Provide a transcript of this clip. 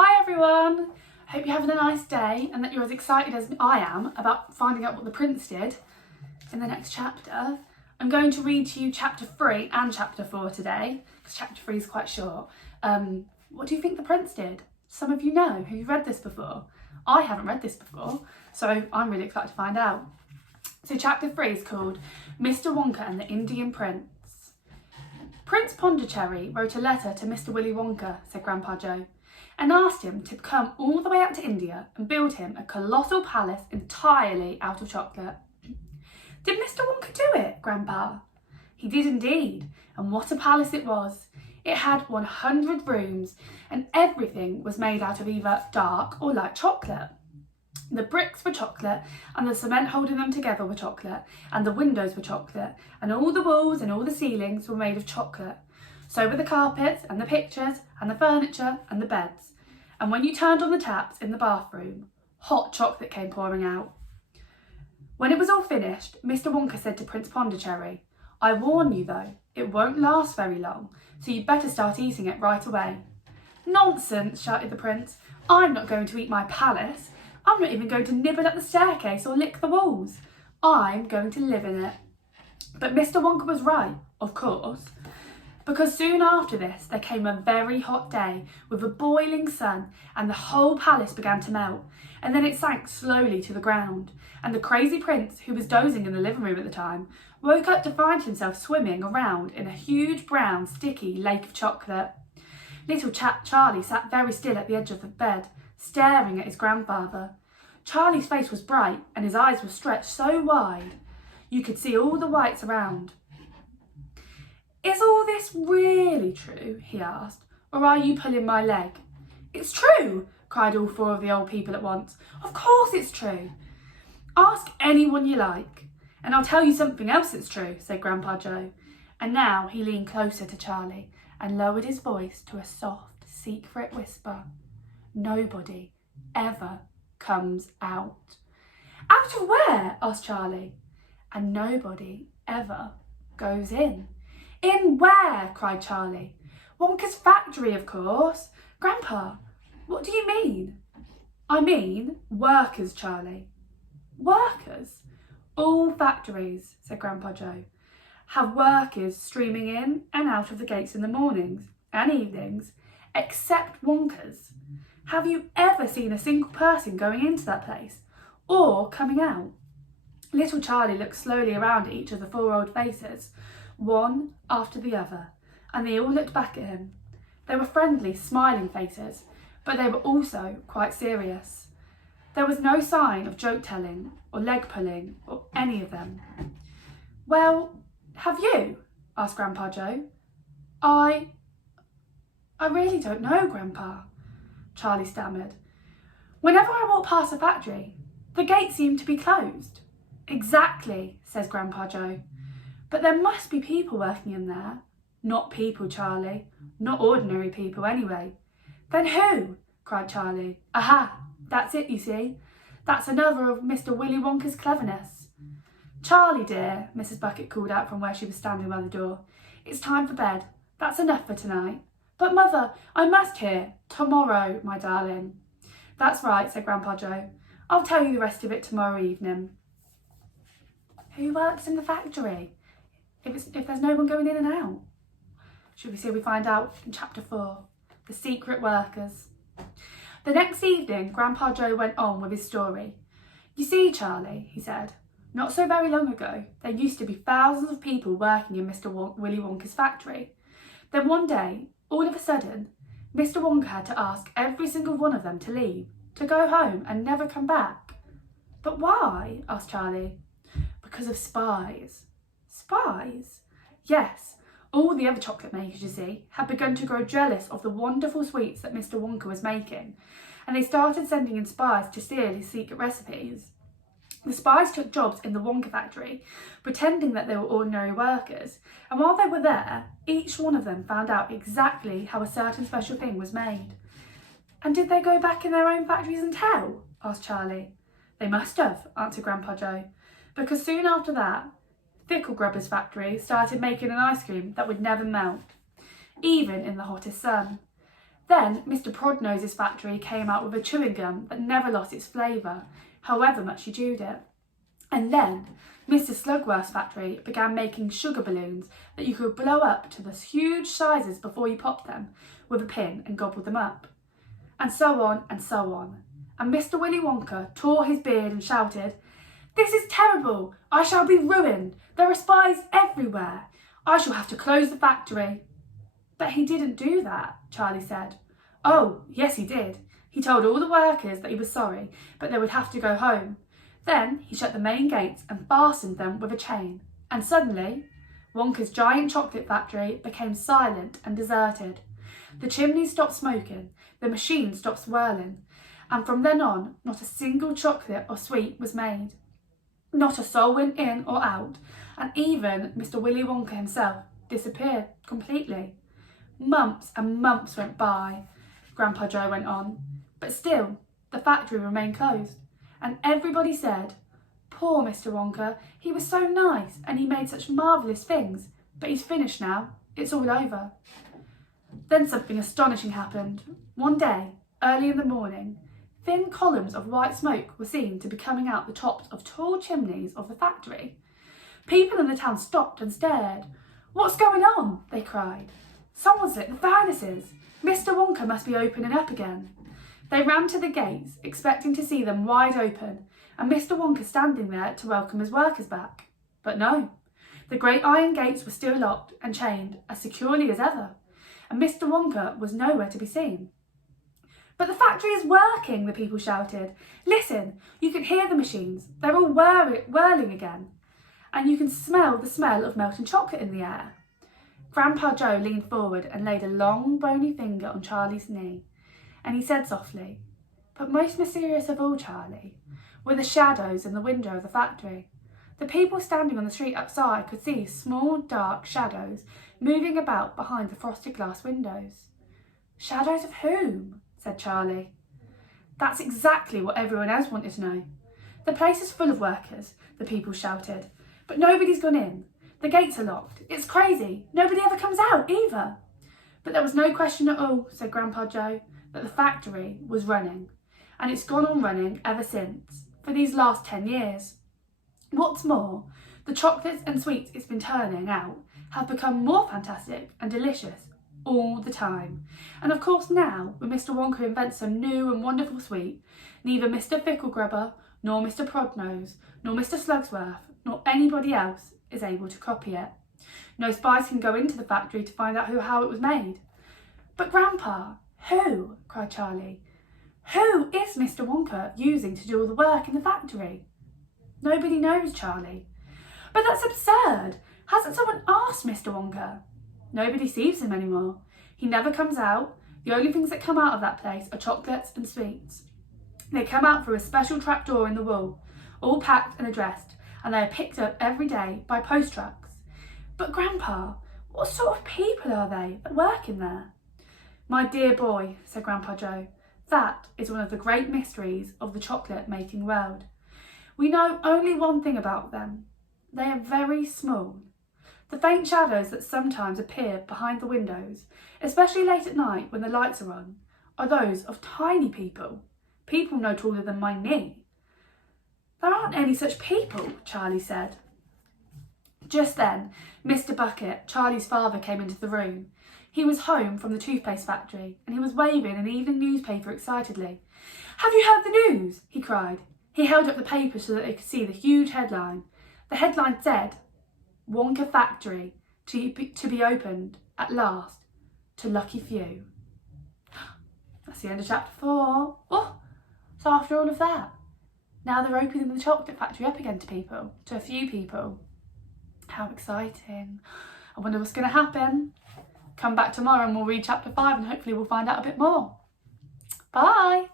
Hi everyone! Hope you're having a nice day and that you're as excited as I am about finding out what the prince did in the next chapter. I'm going to read to you chapter 3 and chapter 4 today, because chapter 3 is quite short. What do you think the prince did? Some of you know. Have you read this before? I haven't read this before, so I'm really excited to find out. So chapter 3 is called Mr. Wonka and the Indian Prince. Prince Pondicherry wrote a letter to Mr. Willy Wonka, said Grandpa Joe, and asked him to come all the way out to India and build him a colossal palace entirely out of chocolate. Did Mr. Wonka do it, Grandpa? He did indeed, and what a palace it was. It had 100 rooms, and everything was made out of either dark or light chocolate. The bricks were chocolate, and the cement holding them together were chocolate, and the windows were chocolate, and all the walls and all the ceilings were made of chocolate. So were the carpets, and the pictures, and the furniture, and the beds. And when you turned on the taps in the bathroom, hot chocolate came pouring out. When it was all finished, Mr. Wonka said to Prince Pondicherry, "I warn you though, it won't last very long, so you'd better start eating it right away." "Nonsense," shouted the prince. "I'm not going to eat my palace. I'm not even going to nibble at the staircase or lick the walls. I'm going to live in it." But Mr. Wonka was right, of course, because soon after this there came a very hot day with a boiling sun, and the whole palace began to melt, and then it sank slowly to the ground, and the crazy prince, who was dozing in the living room at the time, woke up to find himself swimming around in a huge brown sticky lake of chocolate. Little chap Charlie sat very still at the edge of the bed, staring at his grandfather. Charlie's face was bright and his eyes were stretched so wide you could see all the whites around. "Is all this really true?" he asked, "or are you pulling my leg?" "It's true!" cried all four of the old people at once. "Of course it's true." "Ask anyone you like, and I'll tell you something else that's true," said Grandpa Joe. And now he leaned closer to Charlie and lowered his voice to a soft, secret whisper. "Nobody ever comes out." "Out of where?" asked Charlie. "And nobody ever goes in." "In where?" cried Charlie. "Wonka's factory, of course." "Grandpa, what do you mean?" "I mean workers, Charlie." "Workers?" "All factories," said Grandpa Joe, "have workers streaming in and out of the gates in the mornings and evenings, except Wonka's. Have you ever seen a single person going into that place or coming out?" Little Charlie looked slowly around at each of the four old faces, one after the other, and they all looked back at him. They were friendly, smiling faces, but they were also quite serious. There was no sign of joke-telling or leg-pulling or any of them. "Well, have you?" asked Grandpa Joe. I really don't know, Grandpa," Charlie stammered. "Whenever I walk past the factory, the gates seem to be closed." "Exactly," says Grandpa Joe. "But there must be people working in there." "Not people, Charlie. Not ordinary people, anyway." "Then who?" cried Charlie. "Aha, that's it, you see. That's another of Mr. Willy Wonka's cleverness." "Charlie, dear," Mrs. Bucket called out from where she was standing by the door, "it's time for bed. That's enough for tonight." "But Mother, I must hear." "Tomorrow, my darling." "That's right," said Grandpa Joe. "I'll tell you the rest of it tomorrow evening." Who works in the factory? If there's no one going in and out? Should we see we find out in chapter 4, the secret workers. The next evening, Grandpa Joe went on with his story. "You see, Charlie," he said, "not so very long ago, there used to be thousands of people working in Mr. Willy Wonka's factory. Then one day, all of a sudden, Mr. Wonka had to ask every single one of them to leave, to go home and never come back." "But why?" asked Charlie. "Because of spies." "Spies?" "Yes. All the other chocolate makers, you see, had begun to grow jealous of the wonderful sweets that Mr. Wonka was making, and they started sending in spies to steal his secret recipes. The spies took jobs in the Wonka factory, pretending that they were ordinary workers, and while they were there, each one of them found out exactly how a certain special thing was made." "And did they go back in their own factories and tell?" asked Charlie. "They must have," answered Grandpa Joe, "because soon after that, Thickle Grubber's factory started making an ice cream that would never melt, even in the hottest sun. Then Mr. Prodnose's factory came out with a chewing gum that never lost its flavour, however much you chewed it. And then Mr. Slugworth's factory began making sugar balloons that you could blow up to the huge sizes before you popped them with a pin and gobbled them up. And so on and so on. And Mr. Willy Wonka tore his beard and shouted, "This is terrible! I shall be ruined! There are spies everywhere! I shall have to close the factory." "But he didn't do that," Charlie said. "Oh, yes he did. He told all the workers that he was sorry, but they would have to go home. Then he shut the main gates and fastened them with a chain. And suddenly, Wonka's giant chocolate factory became silent and deserted. The chimneys stopped smoking, the machines stopped swirling, and from then on, not a single chocolate or sweet was made. Not a soul went in or out, and even Mr. Willy Wonka himself disappeared completely. Months and months went by," Grandpa Joe went on, "but still the factory remained closed, and everybody said, 'Poor Mr. Wonka, he was so nice and he made such marvellous things, but he's finished now, it's all over.' Then something astonishing happened. One day, early in the morning, thin columns of white smoke were seen to be coming out the tops of tall chimneys of the factory. People in the town stopped and stared. 'What's going on?' they cried. 'Someone's lit the furnaces. Mr. Wonka must be opening up again.' They ran to the gates, expecting to see them wide open, and Mr. Wonka standing there to welcome his workers back. But no, the great iron gates were still locked and chained as securely as ever, and Mr. Wonka was nowhere to be seen. 'But the factory is working,' the people shouted. 'Listen, you can hear the machines. They're all whirling again. And you can smell the smell of melting chocolate in the air.' Grandpa Joe leaned forward and laid a long, bony finger on Charlie's knee, and he said softly, 'But most mysterious of all, Charlie, were the shadows in the window of the factory. The people standing on the street outside could see small, dark shadows moving about behind the frosted glass windows.' 'Shadows of whom?' said Charlie. That's exactly what everyone else wanted to know. 'The place is full of workers,' the people shouted, 'but nobody's gone in. The gates are locked. It's crazy. Nobody ever comes out either.' But there was no question at all, said Grandpa Joe, that the factory was running, and it's gone on running ever since, for these last 10 years. What's more, the chocolates and sweets it's been turning out have become more fantastic and delicious all the time. And of course now, when Mr. Wonka invents some new and wonderful sweet, neither Mr. Ficklegrubber, nor Mr. Prodnose, nor Mr. Slugsworth, nor anybody else is able to copy it. No spies can go into the factory to find out how it was made." "But Grandpa, who?" cried Charlie. "Who is Mr. Wonka using to do all the work in the factory?" "Nobody knows, Charlie." "But that's absurd. Hasn't someone asked Mr. Wonka?" "Nobody sees him anymore. He never comes out. The only things that come out of that place are chocolates and sweets. They come out through a special trapdoor in the wall, all packed and addressed, and they are picked up every day by post trucks." "But Grandpa, what sort of people are they that work in there?" "My dear boy," said Grandpa Joe, "that is one of the great mysteries of the chocolate-making world. We know only one thing about them. They are very small. The faint shadows that sometimes appear behind the windows, especially late at night when the lights are on, are those of tiny people no taller than my knee." "There aren't any such people," Charlie said. Just then, Mr. Bucket, Charlie's father, came into the room. He was home from the toothpaste factory, and he was waving an evening newspaper excitedly. "Have you heard the news?" he cried. He held up the paper so that they could see the huge headline. The headline said, "Wonka Factory to be opened at last to lucky few." That's the end of chapter 4. Oh, so after all of that, now they're opening the chocolate factory up again to a few people. How exciting. I wonder what's going to happen. Come back tomorrow and we'll read chapter 5 and hopefully we'll find out a bit more. Bye.